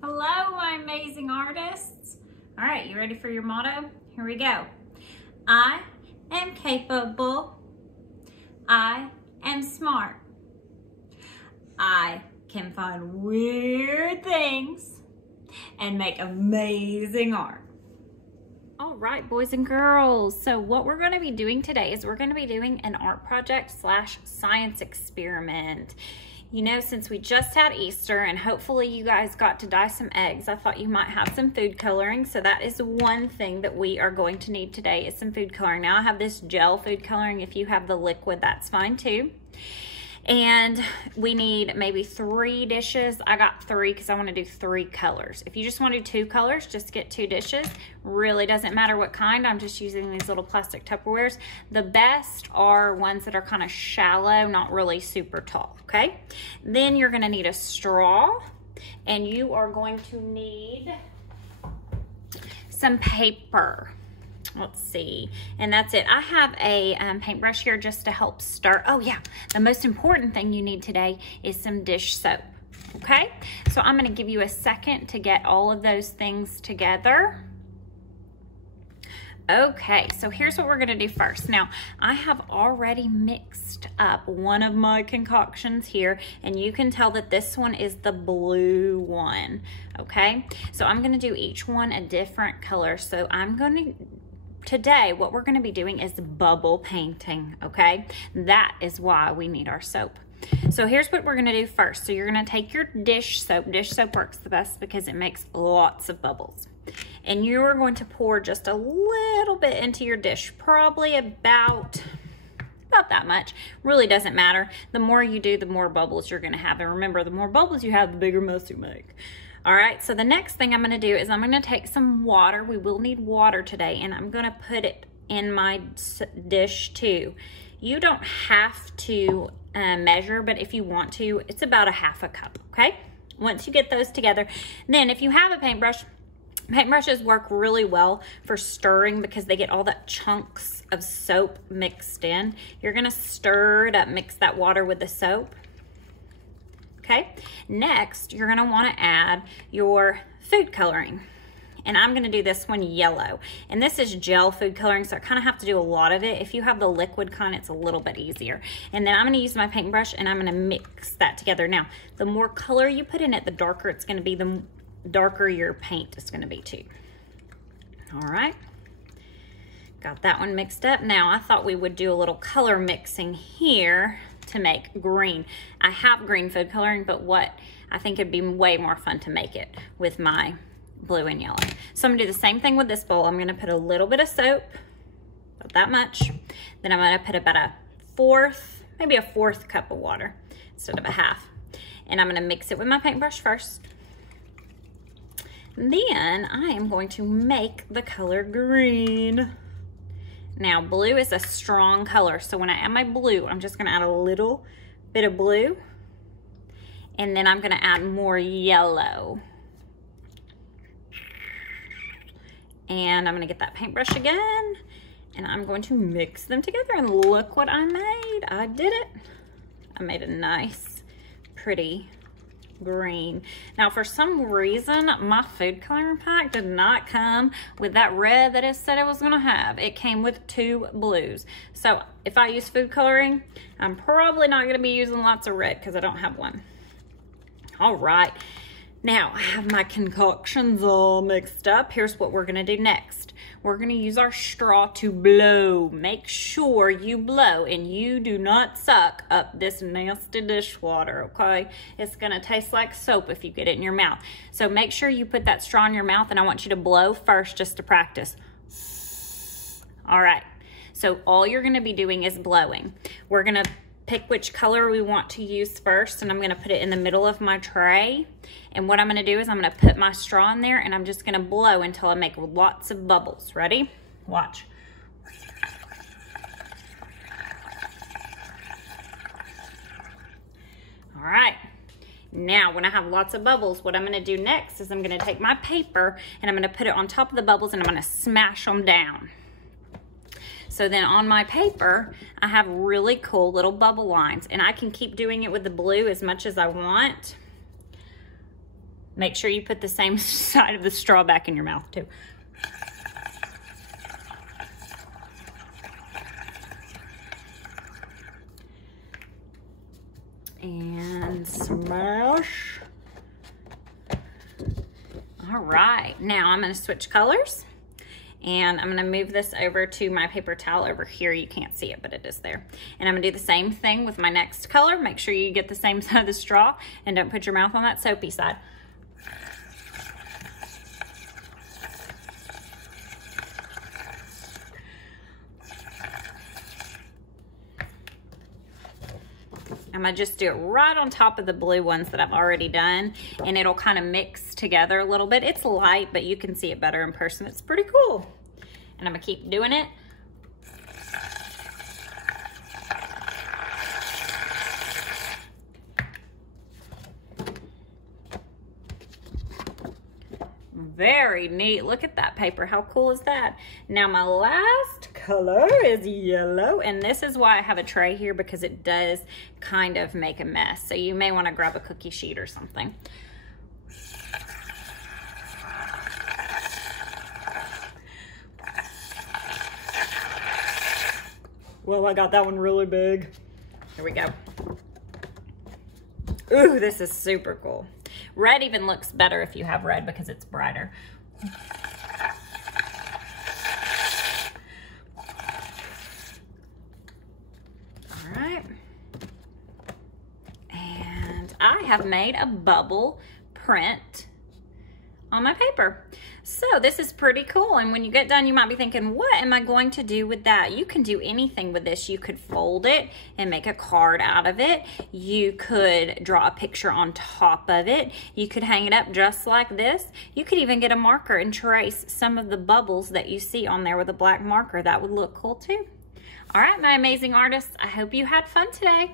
Hello, my amazing artists. All right, you ready for your motto? Here we go. I am capable. I am smart. I can find weird things and make amazing art. All right, boys and girls. So what we're going to be doing today is we're going to be doing an art project / science experiment. You know, since we just had Easter and hopefully you guys got to dye some eggs, I thought you might have some food coloring. So that is one thing that we are going to need today is some food coloring. Now I have this gel food coloring. If you have the liquid, that's fine too. And we need maybe 3 dishes. I got 3 because I want to do 3 colors. If you just want to do 2 colors, just get 2 dishes. Really doesn't matter what kind. I'm just using these little plastic Tupperwares. The best are ones that are kind of shallow, not really super tall, okay? Then you're going to need a straw, and you are going to need some paper. Let's see, and that's it. I have a paintbrush here just to help start. Oh yeah, the most important thing you need today is some dish soap, okay? So I'm gonna give you a second to get all of those things together. Okay, so here's what we're gonna do first. Now, I have already mixed up one of my concoctions here, and you can tell that this one is the blue one, okay? So I'm gonna do each one a different color. So today, what we're gonna be doing is bubble painting, okay? That is why we need our soap. So here's what we're gonna do first. So you're gonna take your dish soap. Dish soap works the best because it makes lots of bubbles. And you are going to pour just a little bit into your dish, probably about that much. Really doesn't matter. The more you do, the more bubbles you're gonna have. And remember, the more bubbles you have, the bigger mess you make. All right, so the next thing I'm gonna do is I'm gonna take some water. We will need water today, and I'm gonna put it in my dish too. You don't have to measure, but if you want to, it's about a ½ a cup, okay? Once you get those together, then if you have a paintbrush, paintbrushes work really well for stirring because they get all that chunks of soap mixed in. You're gonna stir it up, mix that water with the soap. Okay, next you're gonna wanna add your food coloring. And I'm gonna do this one yellow. And this is gel food coloring, so I kinda have to do a lot of it. If you have the liquid kind, it's a little bit easier. And then I'm gonna use my paintbrush and I'm gonna mix that together. Now, the more color you put in it, the darker it's gonna be, the darker your paint is gonna be too. All right, got that one mixed up. Now, I thought we would do a little color mixing here to make green. I have green food coloring, but what I think it'd be way more fun to make it with my blue and yellow. So I'm gonna do the same thing with this bowl. I'm gonna put a little bit of soap, about that much. Then I'm gonna put about maybe a fourth cup of water instead of a half. And I'm gonna mix it with my paintbrush first. Then I am going to make the color green. Now, blue is a strong color, so when I add my blue, I'm just gonna add a little bit of blue, and then I'm gonna add more yellow. And I'm gonna get that paintbrush again, and I'm going to mix them together, and look what I made. I did it. I made a nice, pretty green. Now, for some reason, my food coloring pack did not come with that red that it said it was gonna have. It came with 2 blues. So if I use food coloring, I'm probably not gonna be using lots of red because I don't have one. All right, now I have my concoctions all mixed up. Here's what we're gonna do next. We're gonna use our straw to blow. Make sure you blow and you do not suck up this nasty dishwater, okay? It's gonna taste like soap if you get it in your mouth. So make sure you put that straw in your mouth, and I want you to blow first just to practice. All right, so all you're gonna be doing is blowing. We're gonna pick which color we want to use first, and I'm gonna put it in the middle of my tray. And what I'm gonna do is I'm gonna put my straw in there, and I'm just gonna blow until I make lots of bubbles. Ready? Watch. All right. Now, when I have lots of bubbles, what I'm gonna do next is I'm gonna take my paper and I'm gonna put it on top of the bubbles and I'm gonna smash them down. So then on my paper, I have really cool little bubble lines, and I can keep doing it with the blue as much as I want. Make sure you put the same side of the straw back in your mouth too. And smash. All right, now I'm gonna switch colors and I'm gonna move this over to my paper towel over here. You can't see it, but it is there. And I'm gonna do the same thing with my next color. Make sure you get the same side of the straw and don't put your mouth on that soapy side. I'm gonna just do it right on top of the blue ones that I've already done, and it'll kind of mix together a little bit. It's light, but you can see it better in person. It's pretty cool. And I'm gonna keep doing it. Very neat. Look at that paper. How cool is that? Now my last color is yellow, and this is why I have a tray here, because it does kind of make a mess. So you may want to grab a cookie sheet or something. Well, I got that one really big. Here we go. Ooh, this is super cool. Red even looks better if you have red because it's brighter. All right. And I have made a bubble print on my paper. So this is pretty cool. And when you get done, you might be thinking, what am I going to do with that? You can do anything with this. You could fold it and make a card out of it. You could draw a picture on top of it. You could hang it up just like this. You could even get a marker and trace some of the bubbles that you see on there with a black marker. That would look cool too. All right, my amazing artists, I hope you had fun today.